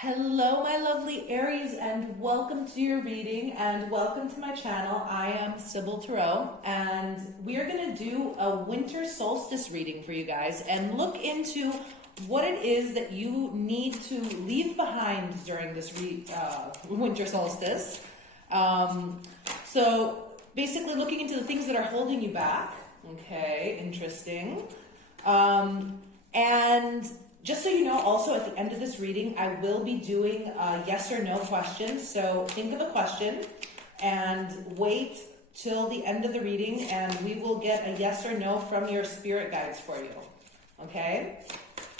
Hello, my lovely Aries, and welcome to your reading and welcome to my channel. I am Sybil Tarot, and we are going to do a winter solstice reading for you guys and look into what it is that you need to leave behind during this winter solstice. So basically looking into the things that are holding you back. Okay, interesting. And just so you know, also at the end of this reading, I will be doing yes or no questions. So think of a question and wait till the end of the reading and we will get a yes or no from your spirit guides for you. Okay?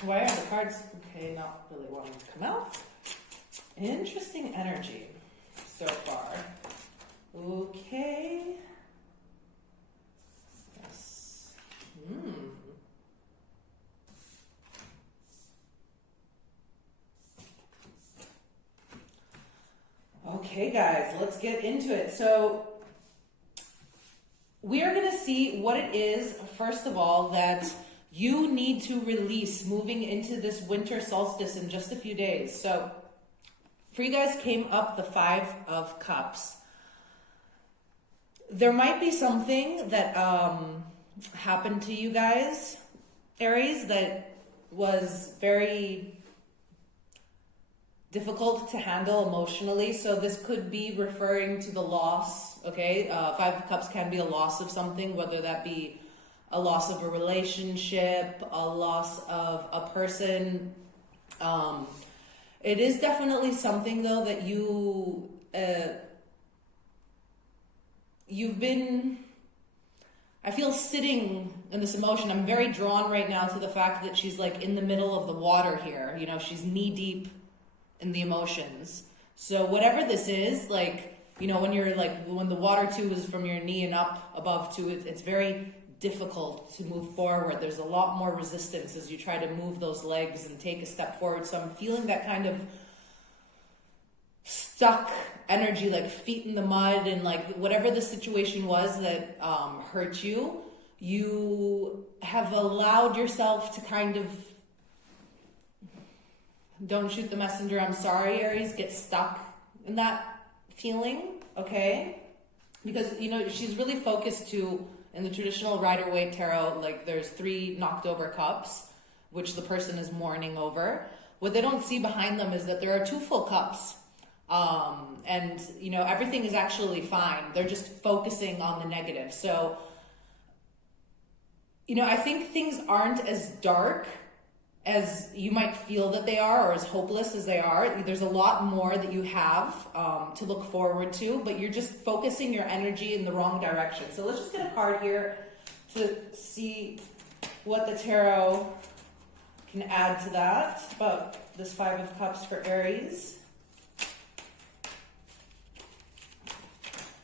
Why are the cards, okay, not really wanting to come out? Interesting energy so far. Okay. Yes. Okay, guys, let's get into it. So we are going to see what it is, first of all, that you need to release moving into this winter solstice in just a few days. So for you guys came up the Five of Cups. There might be something that happened to you guys, Aries, that was very difficult to handle emotionally. So this could be referring to the loss, okay? Five of Cups can be a loss of something, whether that be a loss of a relationship, a loss of a person. It is definitely something, though, that you've been, I feel, sitting in this emotion. I'm very drawn right now to the fact that she's like in the middle of the water here. You know, she's knee deep in the emotions. So whatever this is, like, you know, when you're like, when the water too is from your knee and up above too, it's very difficult to move forward. There's a lot more resistance as you try to move those legs and take a step forward. So I'm feeling that kind of stuck energy, like feet in the mud, and like whatever the situation was that hurt you, you have allowed yourself to kind of, don't shoot the messenger, I'm sorry, Aries, get stuck in that feeling, okay? Because, you know, she's really focused to, in the traditional Rider-Waite tarot, like there's 3 knocked over cups, which the person is mourning over. What they don't see behind them is that there are 2 full cups. And, you know, everything is actually fine. They're just focusing on the negative. So, you know, I think things aren't as dark as you might feel that they are, or as hopeless as they are. There's a lot more that you have to look forward to, but you're just focusing your energy in the wrong direction. So let's just get a card here to see what the tarot can add to that about this Five of Cups for Aries.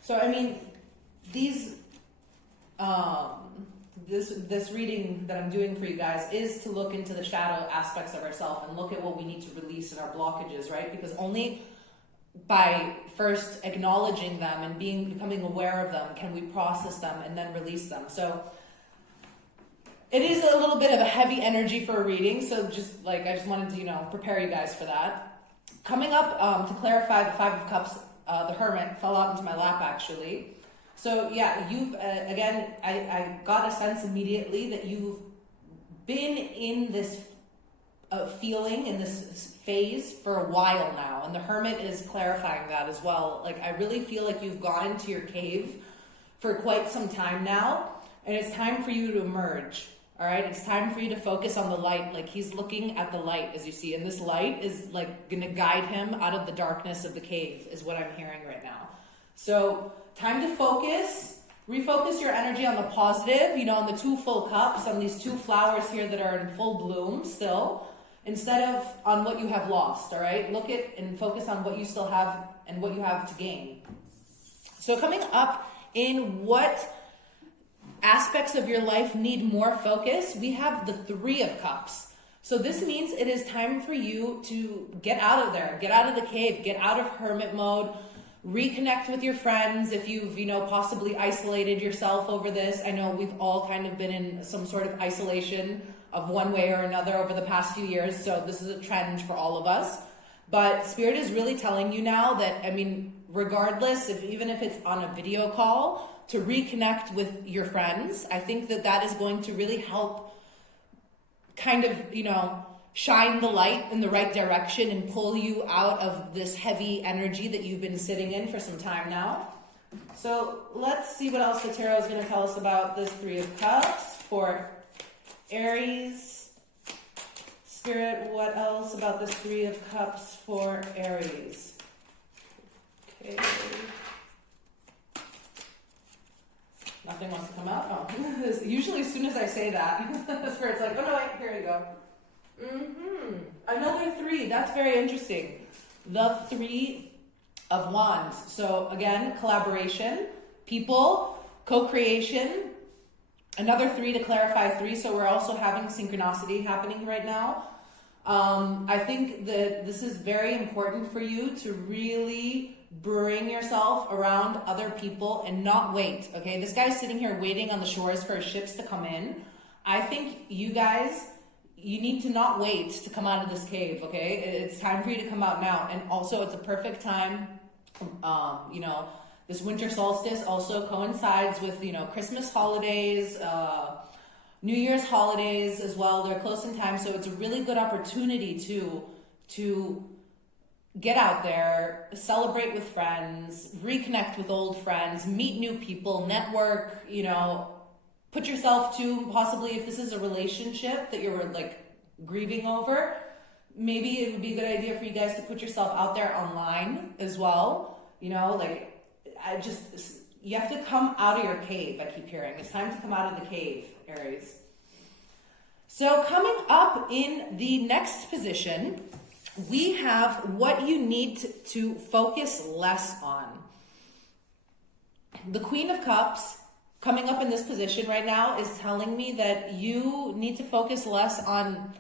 So, I mean, these this reading that I'm doing for you guys is to look into the shadow aspects of ourselves and look at what we need to release in our blockages, right? Because only by first acknowledging them and becoming aware of them can we process them and then release them. So it is a little bit of a heavy energy for a reading, so just like I just wanted to, you know, prepare you guys for that. Coming up to clarify the Five of Cups, the Hermit fell out into my lap actually. So yeah, you've, again, I got a sense immediately that you've been in this feeling, in this phase for a while now. And the Hermit is clarifying that as well. Like, I really feel like you've gone into your cave for quite some time now. And it's time for you to emerge. All right, it's time for you to focus on the light. Like, he's looking at the light, as you see. And this light is like going to guide him out of the darkness of the cave, is what I'm hearing right now. So time to focus, refocus your energy on the positive, you know, on the 2 full cups, on these 2 flowers here that are in full bloom still, instead of on what you have lost, all right? Look at and focus on what you still have and what you have to gain. So coming up in what aspects of your life need more focus, we have the 3 of Cups. So this means it is time for you to get out of there, get out of the cave, get out of hermit mode, reconnect with your friends if you've, you know, possibly isolated yourself over this. I know we've all kind of been in some sort of isolation of one way or another over the past few years, so this is a trend for all of us. But Spirit is really telling you now that, I mean, regardless, even if it's on a video call, to reconnect with your friends. I think that that is going to really help kind of, shine the light in the right direction and pull you out of this heavy energy that you've been sitting in for some time now. So let's see what else the tarot is going to tell us about this Three of Cups for Aries. Spirit, what else about this Three of Cups for Aries? Okay. Nothing wants to come out? Oh, usually as soon as I say that, Spirit's like, oh no, wait, here you go. Another three. That's very interesting. The Three of Wands. So again, collaboration, people, co-creation. Another three to clarify three. So we're also having synchronicity happening right now. I think that this is very important for you to really bring yourself around other people and not wait. Okay, this guy's sitting here waiting on the shores for his ships to come in. I think you guys, you need to not wait to come out of this cave, okay? It's time for you to come out now. And also, it's a perfect time. This winter solstice also coincides with, Christmas holidays, New Year's holidays as well. They're close in time, so it's a really good opportunity to get out there, celebrate with friends, reconnect with old friends, meet new people, network, put yourself to, possibly if this is a relationship that you're like grieving over, maybe it would be a good idea for you guys to put yourself out there online as well. You have to come out of your cave, I keep hearing. It's time to come out of the cave, Aries. So coming up in the next position, we have what you need to focus less on. The Queen of Cups coming up in this position right now is telling me that you need to focus less on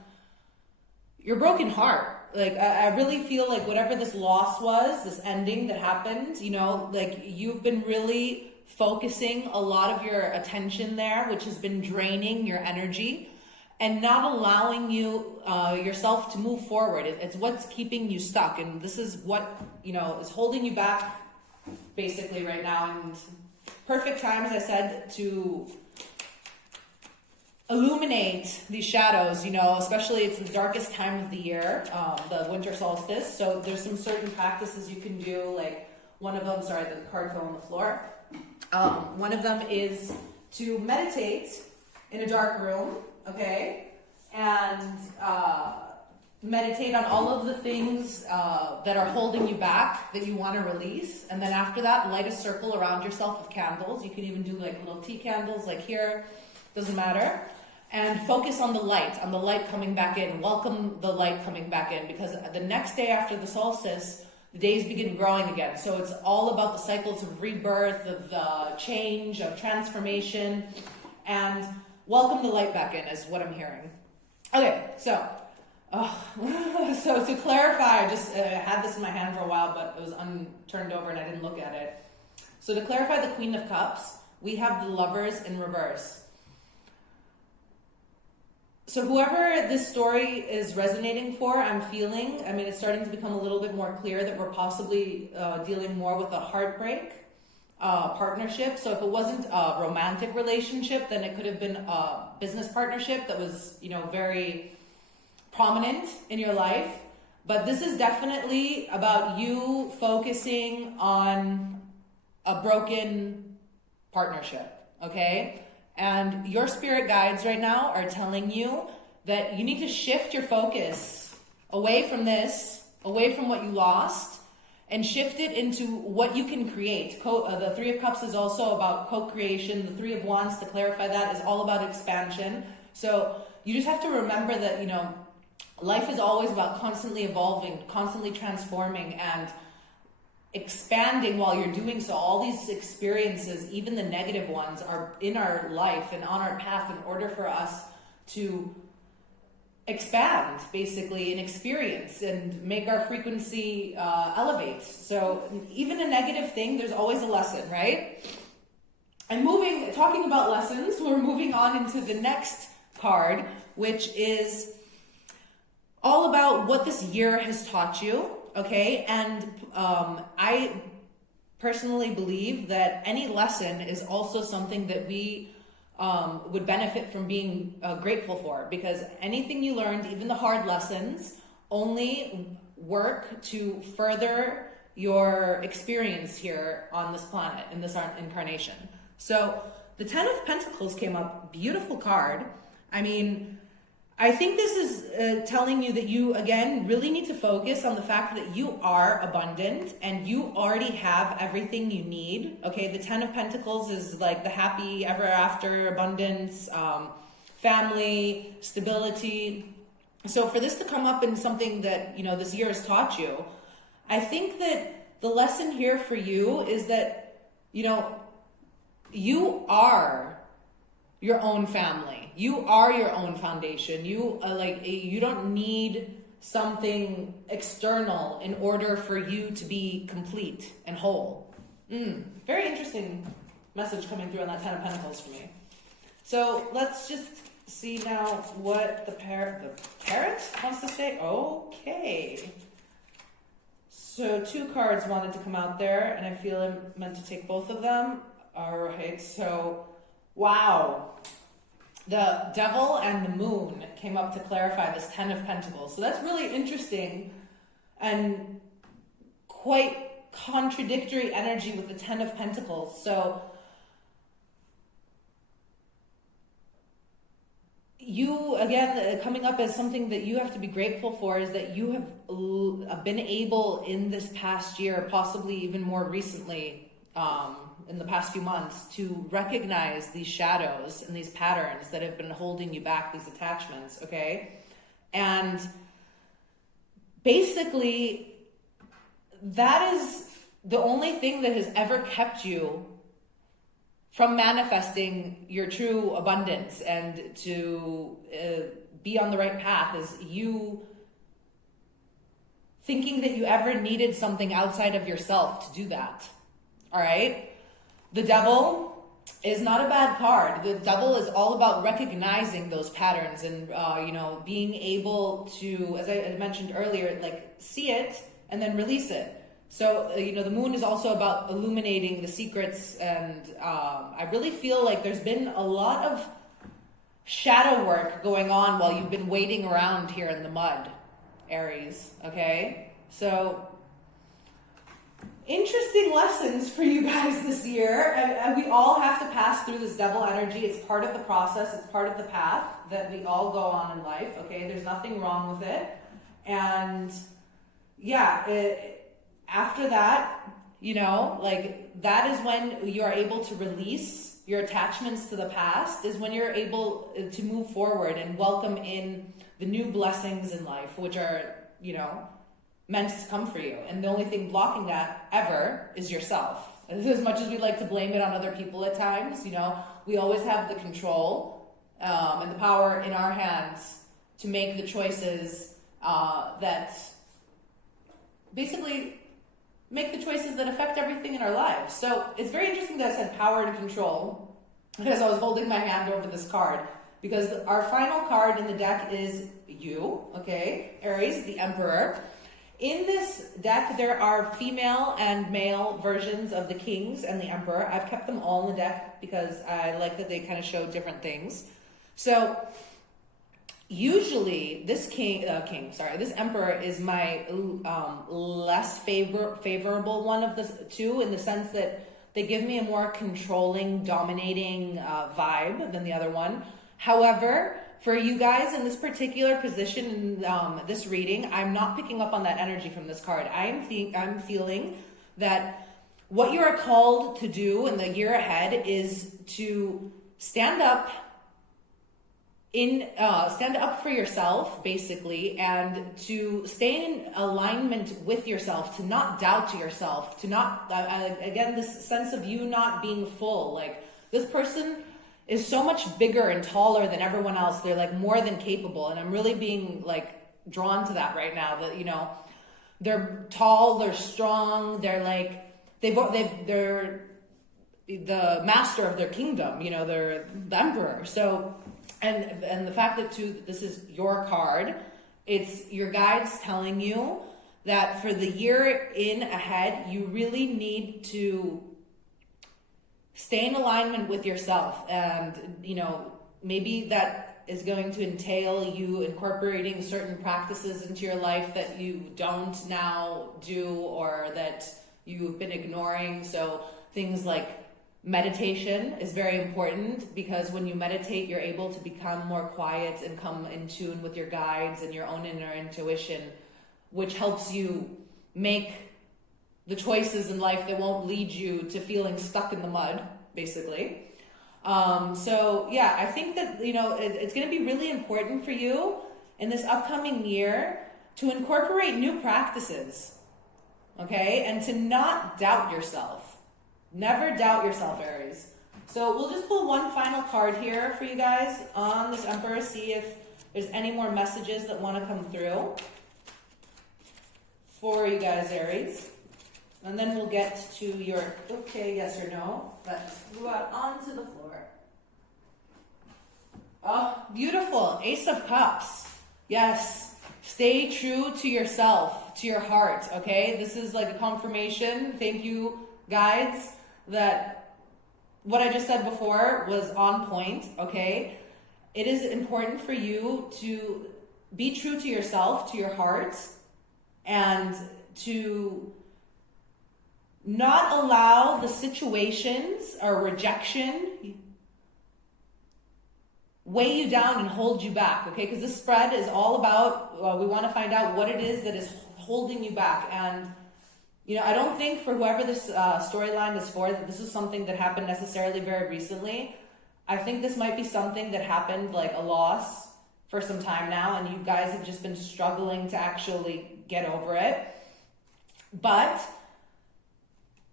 your broken heart. Like, I really feel like whatever this loss was, this ending that happened, you've been really focusing a lot of your attention there, which has been draining your energy and not allowing you yourself to move forward. It's what's keeping you stuck. And this is what, is holding you back basically right now. And perfect time, as I said, to illuminate these shadows, especially it's the darkest time of the year, the winter solstice. So there's some certain practices you can do, like one of them, the card fell on the floor. One of them is to meditate in a dark room, okay? And meditate on all of the things that are holding you back that you want to release. And then after that, light a circle around yourself of candles. You can even do like little tea candles like here, doesn't matter. And focus on the light coming back in. Welcome the light coming back in, because the next day after the solstice, the days begin growing again. So it's all about the cycles of rebirth, of change, of transformation, and welcome the light back in is what I'm hearing. Okay, so to clarify, I just had this in my hand for a while, but it was turned over and I didn't look at it. So to clarify the Queen of Cups, we have the Lovers in reverse. So whoever this story is resonating for, I'm feeling, it's starting to become a little bit more clear that we're possibly dealing more with a heartbreak partnership. So if it wasn't a romantic relationship, then it could have been a business partnership that was, very prominent in your life. But this is definitely about you focusing on a broken partnership, okay? And your spirit guides right now are telling you that you need to shift your focus away from this, away from what you lost, and shift it into what you can create. The Three of Cups is also about co-creation. The Three of Wands, to clarify that, is all about expansion. So you just have to remember that, life is always about constantly evolving, constantly transforming, and expanding while you're doing so. All these experiences, even the negative ones, are in our life and on our path in order for us to expand, basically, and experience and make our frequency elevate. So even a negative thing, there's always a lesson, right? And talking about lessons, we're moving on into the next card, which is all about what this year has taught you, okay? And I personally believe that any lesson is also something that we would benefit from being grateful for, because anything you learned, even the hard lessons, only work to further your experience here on this planet, in this incarnation. So the Ten of Pentacles came up, beautiful card. I mean, I think this is telling you that you, again, really need to focus on the fact that you are abundant and you already have everything you need. Okay, the Ten of Pentacles is like the happy ever after abundance, family, stability. So for this to come up in something that, you know, this year has taught you, I think that the lesson here for you is that, you know, you are your own family. You are your own foundation. You you don't need something external in order for you to be complete and whole. Very interesting message coming through on that Ten of Pentacles for me. So let's just see now what the parent wants to say. Okay. So 2 cards wanted to come out there, and I feel I'm meant to take both of them. All right, so wow. The Devil and the Moon came up to clarify this Ten of Pentacles. So that's really interesting and quite contradictory energy with the Ten of Pentacles. So you, again, coming up as something that you have to be grateful for is that you have been able in this past year, possibly even more recently, in the past few months, to recognize these shadows and these patterns that have been holding you back, these attachments, okay? And basically, that is the only thing that has ever kept you from manifesting your true abundance and to be on the right path, is you thinking that you ever needed something outside of yourself to do that, all right? The Devil is not a bad card. The Devil is all about recognizing those patterns and, you know, being able to, as I mentioned earlier, like see it and then release it. So, you know, the Moon is also about illuminating the secrets, and I really feel like there's been a lot of shadow work going on while you've been waiting around here in the mud, Aries, okay? So interesting lessons for you guys this year, and we all have to pass through this Devil energy. It's part of the process. It's part of the path that we all go on in life, okay? There's nothing wrong with it. And yeah, after that, you know, like that is when you are able to release your attachments to the past, is when you're able to move forward and welcome in the new blessings in life, which are, you know, meant to come for you. And the only thing blocking that ever is yourself. As much as we like to blame it on other people at times, you know, we always have the control and the power in our hands to make the choices that basically make the choices that affect everything in our lives. So it's very interesting that I said power and control, because I was holding my hand over this card, because our final card in the deck is you, okay, Aries, the Emperor. In this deck, there are female and male versions of the Kings and the Emperor. I've kept them all in the deck because I like that they kind of show different things. So usually this this Emperor is my less favorable one of the two, in the sense that they give me a more controlling, dominating vibe than the other one. However, for you guys in this particular position in this reading, I'm not picking up on that energy from this card. I'm feeling that what you are called to do in the year ahead is to stand up for yourself, basically, and to stay in alignment with yourself, to not doubt yourself, to not, again, this sense of you not being full. Like, this person is so much bigger and taller than everyone else. They're like more than capable. And I'm really being like drawn to that right now, that, you know, they're tall, they're strong, they're like, they're the master of their kingdom, you know, they're the Emperor. So, and the fact that too, this is your card, It's your guides telling you that for the year in ahead, you really need to stay in alignment with yourself. And, you know, maybe that is going to entail you incorporating certain practices into your life that you don't now do or that you've been ignoring. So things like meditation is very important, because when you meditate, you're able to become more quiet and come in tune with your guides and your own inner intuition, which helps you make the choices in life that won't lead you to feeling stuck in the mud, basically. So yeah, I think that, you know, it's going to be really important for you in this upcoming year to incorporate new practices, okay? And to not doubt yourself. Never doubt yourself, Aries. So we'll just pull one final card here for you guys on this Emperor, see if there's any more messages that want to come through for you guys, Aries. And then we'll get to your okay, yes or no. That just flew out onto the floor. Oh, beautiful. Ace of Cups. Yes. Stay true to yourself, to your heart, okay? This is like a confirmation. Thank you, guides, that what I just said before was on point, okay? It is important for you to be true to yourself, to your heart, and to not allow the situations or rejection weigh you down and hold you back, okay? Because this spread is all about, we want to find out what it is that is holding you back. And, you know, I don't think for whoever this storyline is for, that this is something that happened necessarily very recently. I think this might be something that happened, like a loss, for some time now, and you guys have just been struggling to actually get over it. But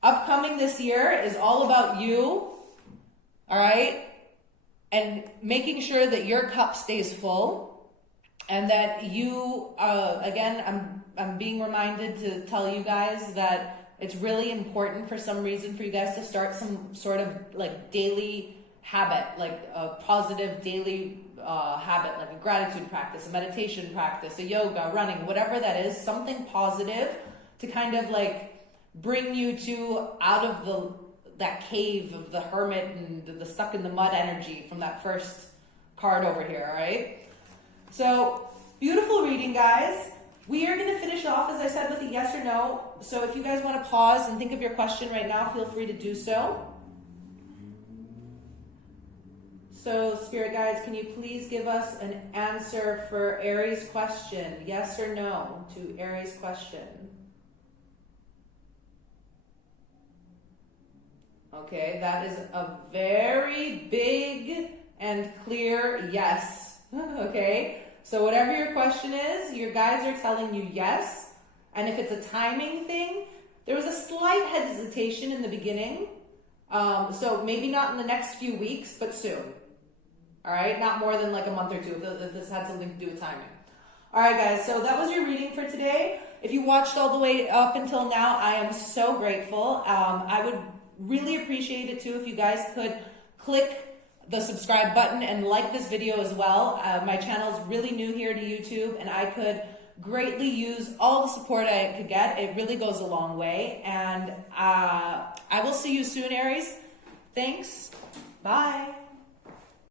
upcoming this year is all about you, all right? And making sure that your cup stays full, and that you, again, I'm being reminded to tell you guys that it's really important for some reason for you guys to start some sort of like daily habit, like a positive daily habit, like a gratitude practice, a meditation practice, a yoga, running, whatever that is, something positive to kind of like bring you to out of that cave of the hermit and the stuck in the mud energy from that first card over here, all right? So, beautiful reading, guys. We are going to finish off, as I said, with a yes or no. So if you guys want to pause and think of your question right now, feel free to do so. So, Spirit Guides, can you please give us an answer for Aries' question? Yes or no to Aries' question? Okay, that is a very big and clear yes. Okay, so whatever your question is, your guides are telling you yes. And if it's a timing thing, there was a slight hesitation in the beginning. So maybe not in the next few weeks, but soon. All right, not more than like a month or two if this had something to do with timing. All right, guys, so that was your reading for today. If you watched all the way up until now, I am so grateful. I would really appreciate it too if you guys could click the subscribe button and like this video as well. My channel is really new here to YouTube, and I could greatly use all the support I could get. It really goes a long way. And I will see you soon, Aries. Thanks. Bye.